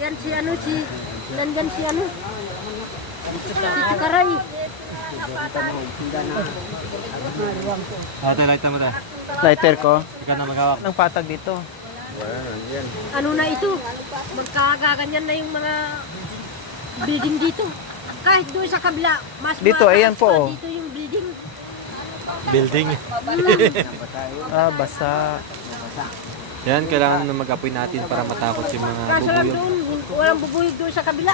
Yan si ano si nandyan si ano si Tukaray. Ate, lighter mo tayo. Lighter ko. Ikaw na maghawak. Ng patag dito. Ano na ito? Magkakaganyan na yung mga building dito. Kahit doon sa kabila, mas Dito, mataas ayan po, pa oh. dito yung building. Building. Basa. Yan, kailangan na mag-apoy natin para matakot yung mga Kaso lang bubuyog. doon, walang bubuyog doon sa kabila.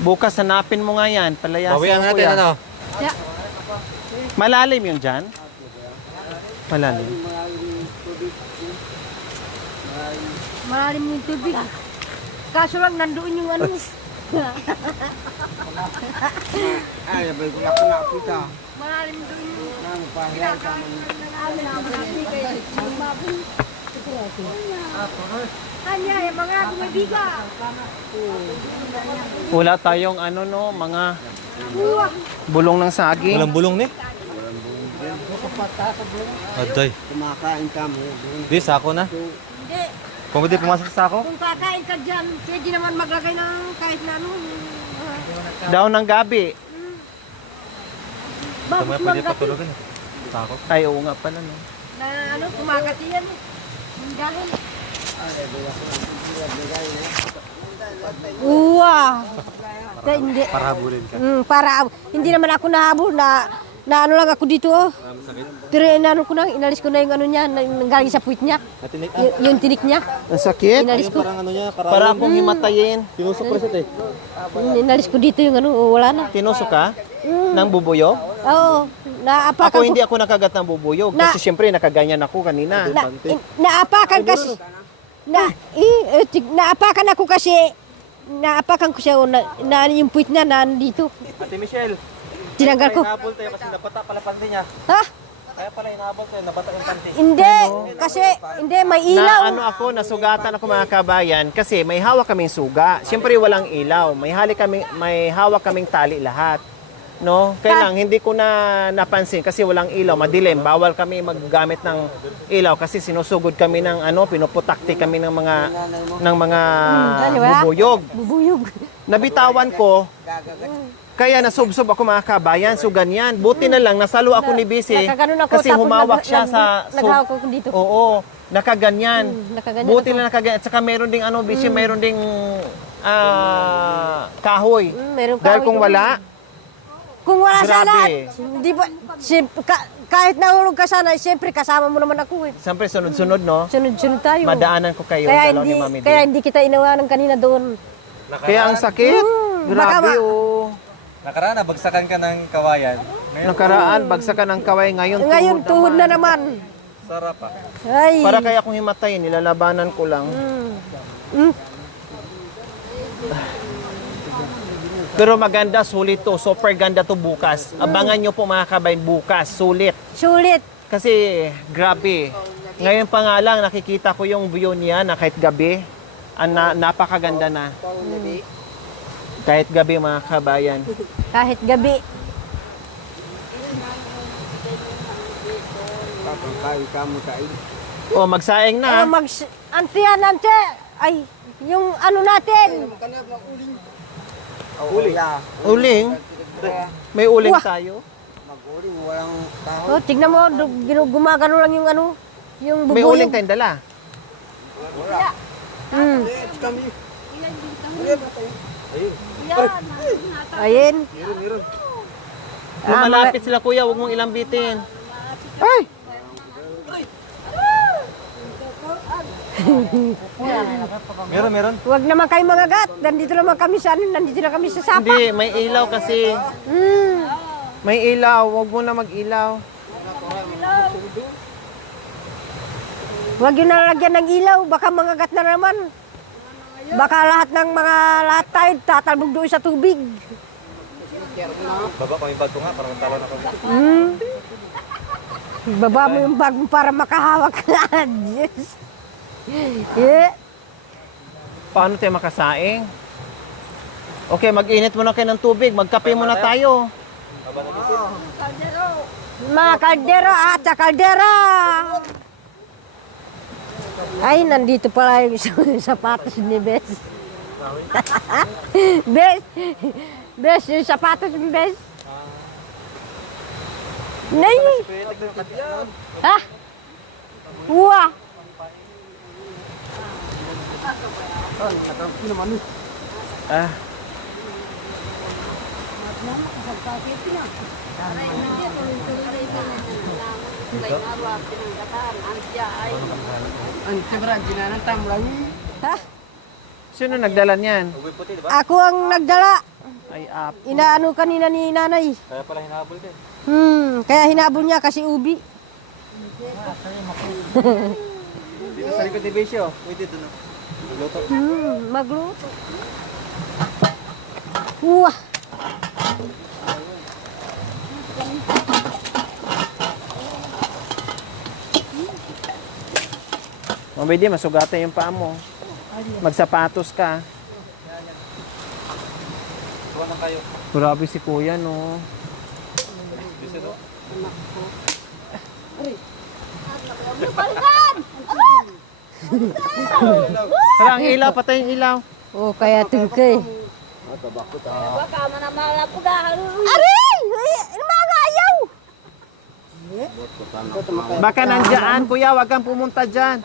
Bukas hanapin mo nga yan. Palayasin Bawian mo, natin, kuya. ano? Yeah. Malalim yung dyan? Malalim. Malalim yung tubig. Kaso lang nandoon yung ano. Ay, abay ko na nakita. Malalim doon yung Nang pahiya ka man. kanya, yung mga bumabiga. Wala tayong ano no, mga bulong ng saging. Walang bulong ni? Aday. Kumakain ka mo. Di, sako na. Hindi. Kung hindi pumasok sa ako. Kung kakain ka dyan, pwede naman maglagay ng kahit na ano. Daw ng gabi. Ito Bakit mga pwede magkati? patulogin. Sako. Ay, oo nga pala no. Na ano, kumakati yan. Yung dahil. Uwa! Hindi. Para habulin ka. Para, hindi naman ako nahabol na ano lang ako dito. Oh. Sakit. Pero inano ko na, inalis ko na yung ano niya, nanggaling sa puwit niya. Natinik. Yung tinik niya, Ang sakit. inalis ko. Parang ano niya, Para akong himatayin. tinusok ko siya, Inalis ko dito yung ano, wala na. Tinusok ka? Ng bubuyog? Oo, naapakan Ako ko. hindi ako nakagat ng bubuyog. Kasi syempre nakaganyan ako kanina. Naapakan kasi. Naapakan ako kasi. Naapakan ko siya na yung puwit niya na dito. Ate Michelle. Tinanggal ko. Inahabol tayo kasi napata pala panty niya. Ha? Kaya pala inahabol tayo, napata yung panty. Hindi, kasi hindi may ilaw. Na ano ako, nasugatan ako mga kabayan kasi may hawak kaming suga. Siyempre walang ilaw. May hawak kaming tali lahat. No? Kaya lang hindi ko na napansin kasi walang ilaw, madilim. Bawal kami maggamit ng ilaw kasi sinusugod kami ng ano, pinuputakti kami ng mga Ano ba? bubuyog. Bubuyog. Nabitawan ko. Kaya nasubsob ako mga kabayan, so ganyan. Buti na lang, nasalo ako ni Bisi Nakaganon ako, kasi tapos humawak siya sa... naghawak ko dito. Oo, nakaganyan. Nakaganyan Buti ako. na nakaganyan. At saka meron ding ano, Bisi, meron ding kahoy. Meron Dahil kahoy kung doon. wala, Kung wala sana, Grabe. di ba, kahit nahulog ka sana, siyempre kasama mo naman ako eh. siyempre sunod-sunod, no? Sunod-sunod tayo. Madaanan ko kayo, kaya dalaw hindi, ni Mami D. kaya hindi kita inawanan kanina doon. Kaya ang sakit. Grabe, baka oh. Nakaraan, nabagsakan ka ng kawayan. Nakaraan, bagsakan ng kaway. Ngayon, Ngayon tuhod na naman. Sarap ah. Ay. Para kaya akong himatayin, nilalabanan ko lang. Pero maganda, sulit to. Super ganda to bukas. Abangan nyo po mga kabayan bukas. Sulit. Sulit. Kasi grabe. Ngayon pa nga lang, nakikita ko yung view niya na kahit gabi. Napakaganda na. Kahit gabi mga kabayan. Kahit gabi. Kapangkain ka mo kain. O, magsaing na. Ante yan, ante. Ay, yung ano natin. Uli. Uling. May uling Wah. tayo. Mag-uling, walang tao. Oh, tignan mo, gumagano lang yung ano, yung May bubuyog. uling tayong dala. Kami. Ayun. Kung malapit sila kuya, huwag mong ilambitin. Ay! Meron. Huwag naman kayo magagat. Nandito naman kami sa ano, nandito na kami sa sapa. Hindi, may ilaw kasi. May ilaw, huwag mo na mag-ilaw. Huwag yun nalagyan ng ilaw, baka mangagat na naman. Baka lahat tayo tatalbog doon sa tubig. Baba ko yung bag ko nga, parang talon ako. Baba mo yung bag mo para makahawak ka. Diyos. Yeah. Paano tayo makasaing? Okay, mag-init muna kayo ng tubig. Magkape muna tayo. Mga kaldero at sa kaldera. Ay, nandito pala yung sapatos ni Bes. Bes! Bes, yung sapatos ni Bes. Nay! Ha? Uwa! Ah. Ha? Sino nagdala niyan? Ako ang nagdala. Ay, ap. Inaano kanina ni nanay. Kaya pala hinabol din. Kaya hinabol niya kasi ubi. Dito sa likod ni Besyo. Uy, dito no. Luto. Magluto. Uwa! Mabidi, masugatan yung paa mo. Magsapatos ka. Kuha na kayo. Grabe si kuya, no? Besyo no. Hala, ang ilaw, patay yung ilaw. Oh, kaya tingkay. Aray! Mga ayaw! Baka nandiyan, kuya, wag kang pumunta dyan.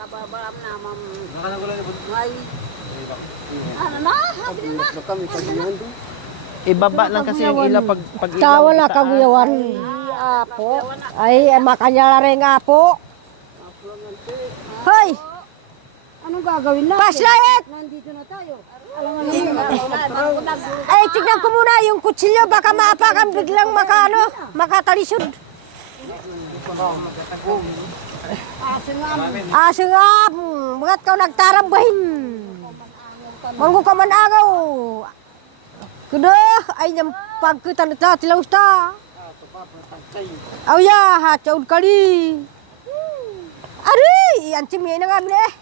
Kami pagyan doon. Ibaba lang kasi yung ilaw pag ilaw. Tawa na itaas. kaguyawan. Apo. Ay, makanya rin apo. Hoy! Anong gagawin natin? Flashlight! Nandito na tayo. Ay, tignan ko muna yung kutsilyo. Baka maapakan biglang makatalisod. Aso nga. Bagat ka nagtarambahin. Manggo ka man agaw. Kuda, ay niyang pagkitan at tilaw ta. Aw ya, hachaud kali. Aray, yan si Mia na nga eh.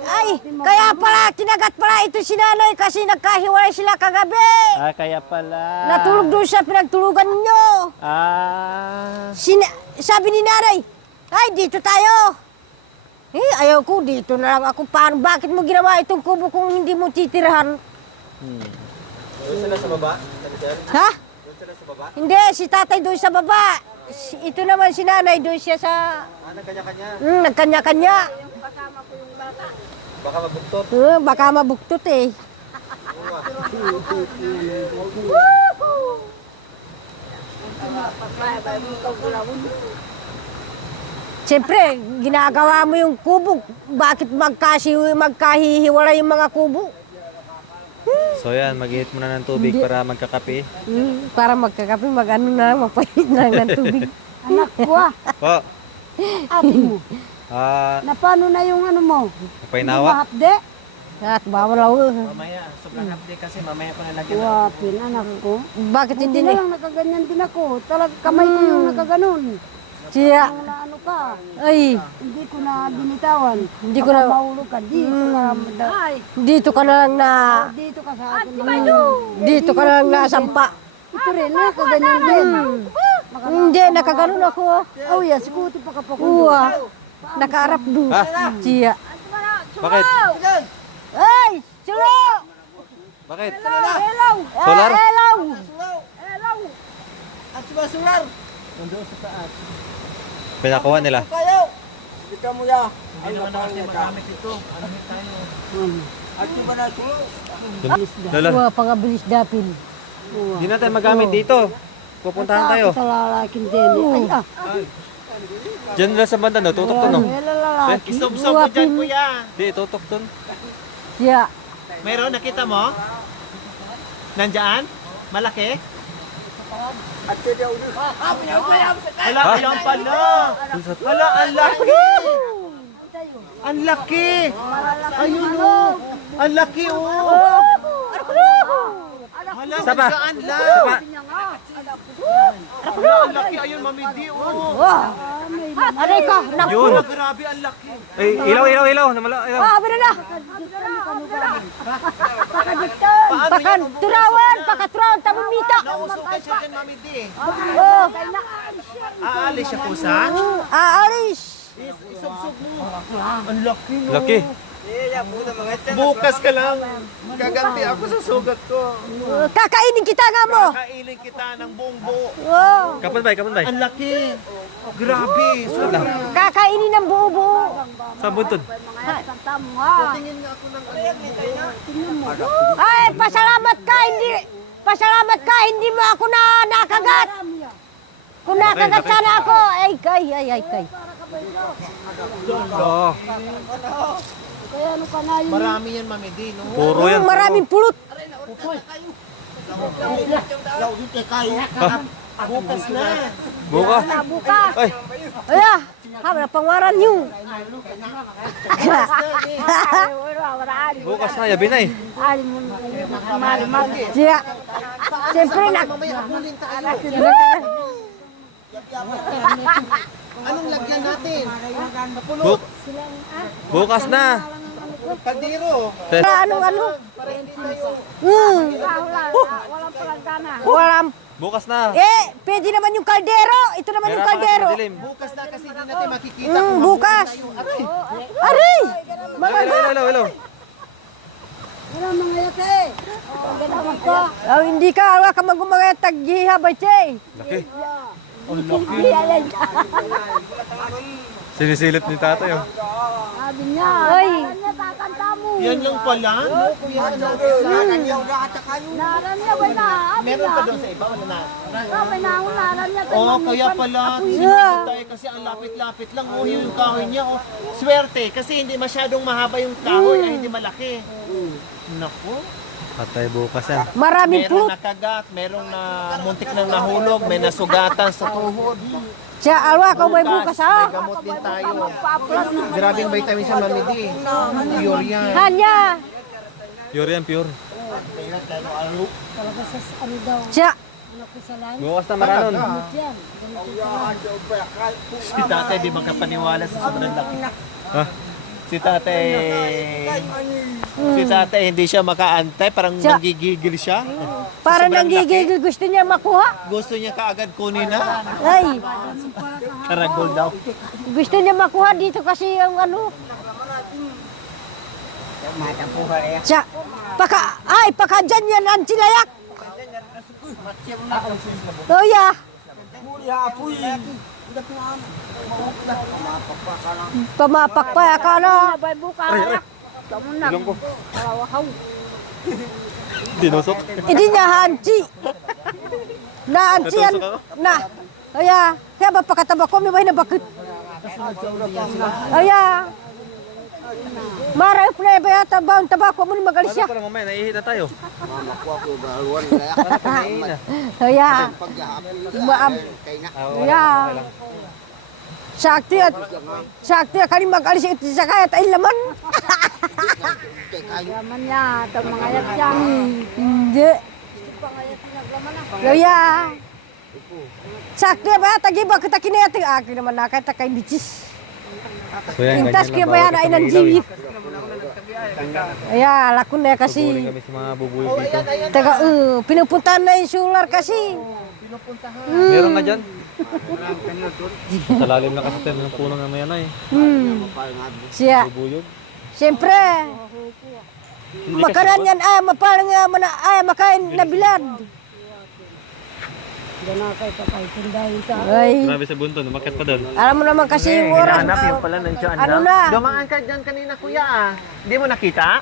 Ay, kaya pala, kinagat pala ito si nanay kasi nagkahiwalay sila kagabi. Ah, kaya pala. Natulog doon sa pinagtulugan ninyo. Ah. Sabi ni nanay, ay dito tayo. Ayaw ko, dito na lang ako. Paano, bakit mo ginawa itong kubo kung hindi mo titirahan? Doon sila sa baba. Ha? Doon sila sa baba. Hindi, si tatay doon sa baba. Ito naman si nanay doon siya sa... Nagkanya-kanya. Nagkanya-kanya. Baka mabuktot. Baka mabuktot eh. Siyempre, ginagawa mo yung kubo. Bakit magkahihiwalay yung mga kubo? So yan, mag-ihit muna ng tubig para magkakape. Para magkakape, mag-ano na lang, magpahinit na lang ng tubig. Anak ko ah. Po. Ate mo. Na Paano na yung ano mo? painawa. Mahapde? At bawal ako. Mamaya, sobrang update kasi mamaya pa nalagyan. Wapin, anak ko. Bakit Hindi hindi na na? lang nakaganyan din ako. Kamay ko yung nakaganon. Siya, Nung naano ka, ay, hindi ko na binitawan. Hindi ko na- Baka mahulog ka. Dito ka. dito ka na lang na, Dito ka sa akin. dito ka na lang nasampa. Ito rin, nakaganyan din. Hindi, nakaganon ako. Oh yes, kuti pa ka pa ko. Uwa, nakaarap doon. Siya. Bakit? Ay, sulo! Bakit? Hello! Solar? Hello! At si Basular, Pinakuha nila. kayo. Hindi ka mo ya. Ay, naman magamit ito. At si Basular. Lala, Uwa, pangabilis dapin. hindi natin magamit dito. Pupuntahan tayo. Sa lalaking din. Ay, Diyan nila sa banda, no? Tutok to, no? lalaki. Isubsob mo dyan, kuya. Hindi, tutok to. Siya. Mayroon, nakita mo? Nandyan? Malaki? At si Diyaw ni. Hala, ayan pala. Hala, ang laki. Ang laki. Ayun o. Ang laki o. Hala, Sapa. saan lang? Sapa. Hala, ang laki. Ayun, mamidi o. Aray ka, Yun. Hala, grabe, ang laki. Ay, ilaw. Namala, ilaw. Abin na. Paano yan? Pakaturawan, tamumita. Nausukan siya dyan, mamidi. Oh, Aalis siya, kusa? aalis. Isubsub mo. Ang laki no. Laki. Bukas ka lang. Gaganti ako sa sugat ko. Kakainin kita nga mo. Kakainin kita ng buong buo. Oh. Kapan bay, kapan bay. Ang laki. Grabe. Sobra. Kakainin ng buo-buo. Sa buntod. Ay, pasalamat ka, hindi mo ako na nakagat. Kung nakagat sana ako, ay kay. Oo. Marami yan, Mami D, no? Puro yan. Maraming pulot. Bukas na. Buka. Ay, Aya, habang pangaran niyo. bukas na, yabi na eh. Siya. Siyempre na. Anong lagyan natin? Buk bukas na. Kaldero. Anong ano? Walang. Bukas na. Pwede naman yung kaldero. Ito naman yung kaldero. Dilim. Bukas na kasi hindi natin makikita kung Bukas. Aray! Aray! Hello, hello. Oh, hindi ka. Awa ka magumagay taghiha ba, Che? Laki. Sinisilip ni tatay oh. Sabi niya, Ay. niya tatanda mo. Yan lang pala. Naran niya, bay na. Meron pa doon sa iba, wala na. Sabi na ako, naran niya. Oh, kaya pala. Sinunod tayo kasi ang lapit-lapit lang. Oh, yung kahoy niya. Oh. Swerte kasi hindi masyadong mahaba yung kahoy ay hindi malaki. Naku. Patay bukas yan. Maraming Merong pulot. nakagat, merong na muntik nang nahulog, may nasugatan sa tuhod. Siya, alwa ka may bukas ha. May gamot din tayo. Grabing vitamin sa Mami D. Pure yan. Hanya. Pure yan, pure. Talaga sa ano daw, Siya. anak ko sa langit. Bukas na maranon. Yan. Si tatay di magkapaniwala sa sobrang laki. Ha? Si tatay hindi siya makaantay, parang Siya. nanggigigil siya. Para Sobrang nanggigigil gusto niya makuha. Gusto niya kaagad kunin na. Ay, Karagol daw. gusto niya makuha dito kasi yung ano. Siya. Paka dyan yan ang silayak. Oh yeah. Pamapak pa ya ka na. Bay buka. Kamu na. Ilong ko. Kalawahaw. Tinusok. Hindi niya hanci. Na hanci yan. Natusok ako? Na. Kaya, kaya ba pakataba ko, may na bakit? Kaya, mara yung plebe yata ba, ang tabako mo ni magalis siya. Paano ko lang mamaya, naiihit na tayo. Kaya, maam. Kaya, sakti at kani magalis ito sa kaya tayo laman. Yaman niya, itong mga yat siya. Hindi. Kaya, sakti ba tagi ba kita kinete akin naman nakita kay bicis. So yan, Intas ganyan kaya lang. ba yan Bawal ay ka ng tumilaw eh. jeep. Kaya, lakon na Tutuloy kasi. kami sa mga bubuhay dito. Taga, pinupuntahan na yung solar kasi. Meron nga dyan. Sa lalim lang kasi tayo ng puno na may ano eh. Siya. Bubuyog. Siyempre, makanan yan mapalang makain na bilad. Gana kay patay tindahin ka. Ay, Grabe sa bunton, umakyat pa doon. alam mo naman kasi yung oras. Hinahanap yung pala nandiyan Ano daw. na? Dumaan ka dyan kanina kuya ah. Hindi mo nakita?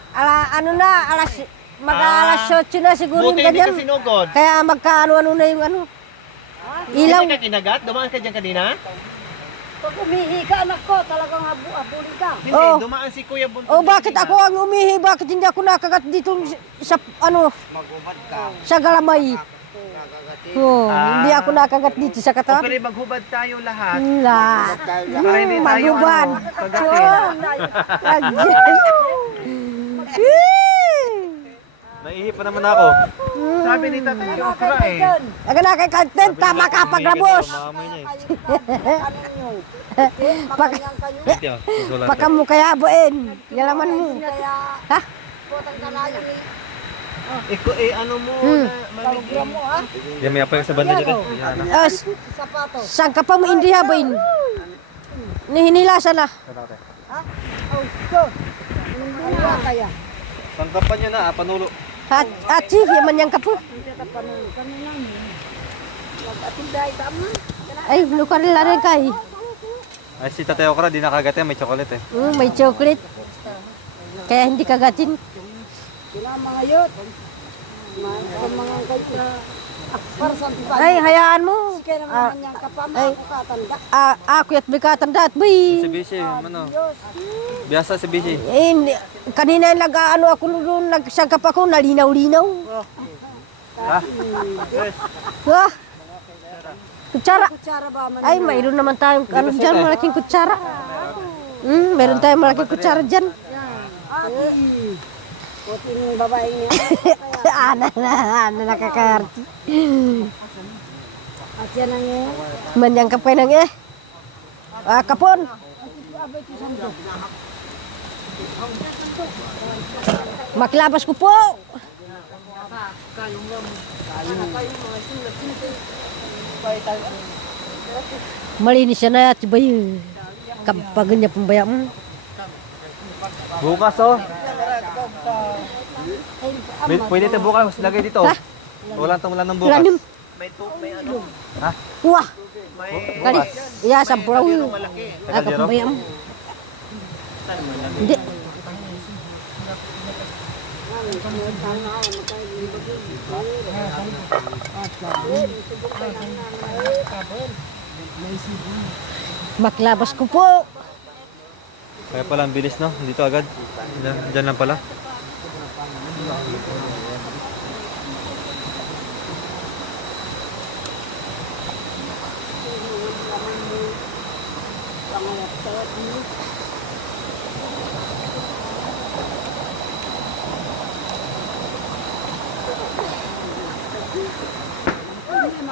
Mag-alas 8 na siguro yung Buti hindi ka ganyan. sinugod. Kaya magkaano-ano na yung ano. Ilaw. Hindi ka kinagat? Dumaan ka dyan kanina? Pag umihi ka, anak ko, talagang abuli ka. Hindi, Oo. dumaan si Kuya Buntot. Oh, bakit ako ang umihi? Bakit hindi ako nakagat dito sa ano? Sa galamay. Oh, hindi ako nakagat dito sa katawan. Okay, maghubad tayo lahat. Lahat. Para hindi tayo Magubad. kagatin. Naiihip pa naman ako. Sabi ni Tatay Okra eh. Aga na kay content, tama ka paglabos. Maamoy niya eh. Pak- Ito, susulat ko. Pakam mo kaya buin. Yalaman mo. Ha? Ano mo na Yan, may apay sa banda dyan eh. Yan, ano. Saan ka pa mo indiha buin? Nihinilasan na. Oh, ito. Anong bunga kaya? Tangkapan nyo na, panulo. At si, yaman yang kapo. Kami lang. Mag-atinday tama. Ay, lukan nila rin kay. Ay, si Tatay Okra, di nakagate, may chocolate eh. May chocolate. Kaya hindi kagatin. Sila ang mga yot. Mga kahit na para sa tiba. Ay, hayaan mo. Kaya naman niyang kapama ay. ako katanda. Ako at bikatan dat, bay. Si Bishi, ano? Biasa si Bishi. Kanina nag-ano ako doon, nagsagkap ako, nalinaw-linaw. Ha? Wah. Kutsara. Kutsara ba man? Ay, mayroon naman tayong ano dyan, malaking kutsara. Meron tayong malaking kutsara dyan. Puti ng babae niya. Ana nakakarti. At yan ang yun. Manyang kapay nang kapon. Maklabas ko po. Malinis siya na at bay. Kapag niya pambayam. Bukas oh. Pwede tayo bukas, lagay dito. Ha? Walang tumulan ng bukas. Lalim. May ano? Ha? Wah. May Kali. Iya, sampuraw. malaki. Ako pambayam. Hindi. Maklabas ko po. Kaya pala ang bilis no, dito agad. Diyan lang pala.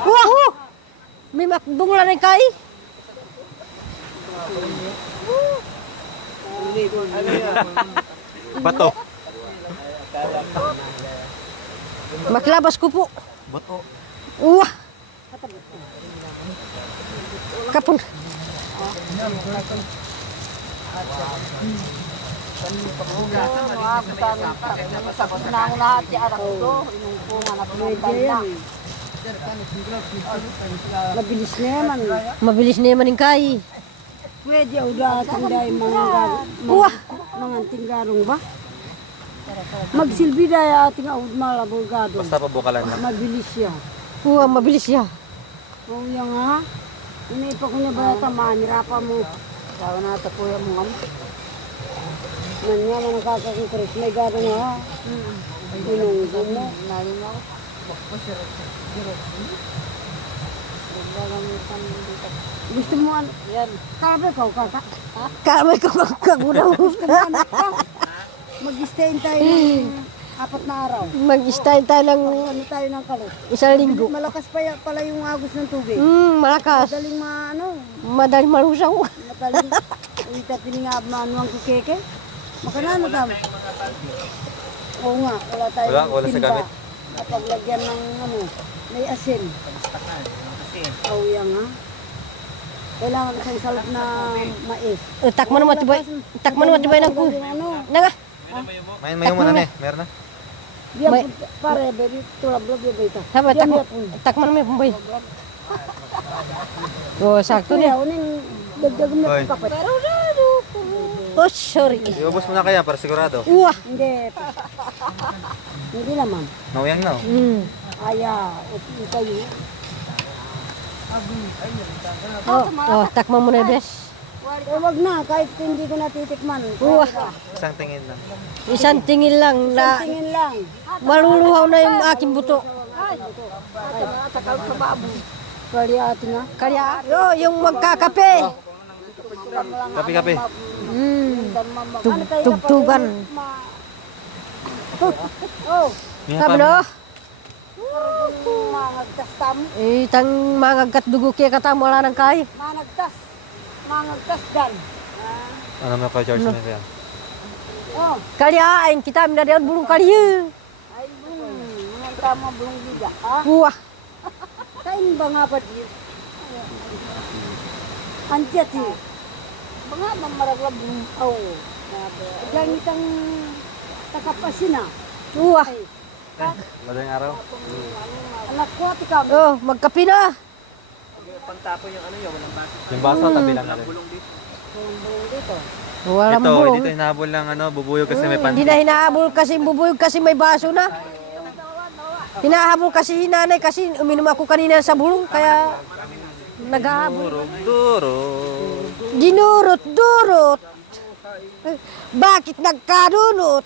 Waho! May makbong lang kay. Bato. Maklabas ko po. Bato. Wah! Kapon. Nang lahat yung anak ko. Inungkungan at nungkanda. Mabilis na yaman. Mabilis na yaman yung kay. Pwede udah tinday Wah! mga tinggarong ba? Magsilbi dahil ating aud malabogado. Basta pabukalan lang. Mabilis siya. Wah, mabilis siya. Oo yan nga. Inipa ko niya ba tamaan, hirapan mo. Sawa na ito kuya mo nga. Nanya mo nakakakikris. May gado nga. Inunggo mo. Nalimaw. Gusto mo ano? Yan. Kabe ko, kaka. Kamay ko kagunaw. Mag-stayin tayo ng 4 na araw. Mag-stay tayo ng Ano tayo ng kalit. isang linggo. Malakas pala yung agos ng tubig. Malakas. Madaling Madaling marusaw. madaling ita piningab manuang kikeke. Makanano tam. Oo nga, wala tayong Wala sa timba. gamit. Kapag lagyan ng may asin. Oo yan nga. Kailangan isang salot na mais. Takman mo matibay. Takman mo matibay ng ku. Ano? Naga. May yung na meron na. Diyan May- pare, baby, tulab-lab yung ito. Sabi, Diyan yapon. takman mo pambay. Oh, sakto Kuya, niya. uning dagdag mo Hoy. ng kapit. Oh, sorry. Iubos mo na kaya para sigurado. Wah. Hindi. Hindi naman. Nauyang na oh. Aya, utin kayo. Takman mo na, bes. Wag na, kahit hindi ko natitikman. Wah. Isang tingin lang. Isang tingin lang na Tingin lang. maluluhaw na yung aking buto. Kali atin nga. Kaya, yung magkakape. Kapi-kapi. Tugtugan. Oh, Sabi no, mangagtas tam. itang mga dugo kaya katamo wala ng kay. Mangagtas. Mangagtas dan. Ano na ka George na yan? Oh, Kaya, ayin kita minadayon bulong kaliyo. ay mga tama bulong biga. Ha? Wah. Kain ba nga pa di? Antiat eh. Mga mamaragwag. Oo. Diyan itang takapasin na. Uwah. Madaling araw. Anak ko, tika. Oh, magkape na. Pantapon yung ano yun, walang baso. Yung baso, tabi lang natin. Bulong dito. Dito. Walang Ito, bulong. dito hinahabol lang bubuyog kasi may Hindi panty. na hinahabol kasi bubuyog kasi may baso na. Hinahabol kasi hinanay kasi uminom ako kanina sa bulong kaya naghahabol. Durog. Dinurot-durot. Bakit nagkadunot?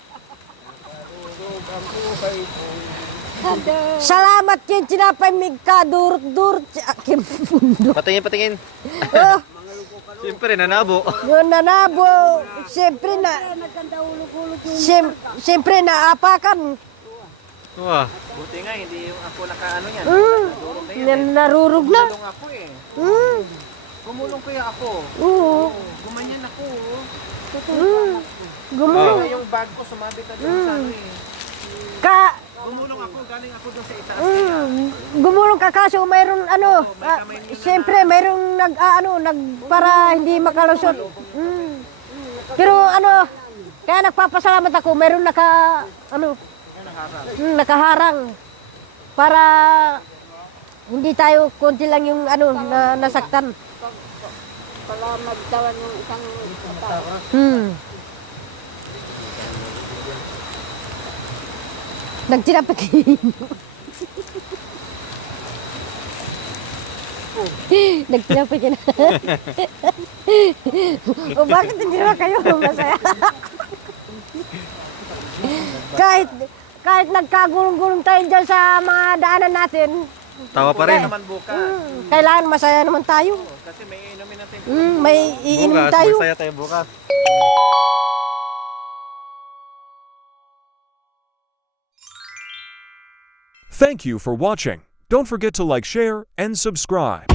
Salamat yung tinapay mig kadurot-durot sa aking mundo. Patingin. Oh, Siyempre, nanabo. yun nanabo. Siyempre na, Nagkanda ulog-ulog yung siyempre naapakan. Wah. Buti nga, hindi yung ako nakaano yan. Narurog na. Gumulong ako eh. Gumulong kaya ako. Oo. Gumanyan ako. Gumulong. Kaya yung bag ko sumabit na doon sa ano eh. Gumulong ako, galing ako doon sa itaas. Gumulong ka kaso mayroon ano, siyempre mayroong para hindi makalusot. Pero ano, kaya nagpapasalamat ako, mayroon nakaharang para hindi tayo konti lang yung nasaktan. pala magtawan yung isang tao. Nagtirapakin. Nagtirapakin. O bakit hindi naman kayo masaya? kahit nagkagulong-gulong tayo dyan sa mga daanan natin, Tawa pa rin. Naman bukas. kailangan masaya naman tayo. Kasi may inumin natin. May iinom Bukas, tayo. magsaya tayo bukas. Thank you for watching. Don't forget to like, share, and subscribe.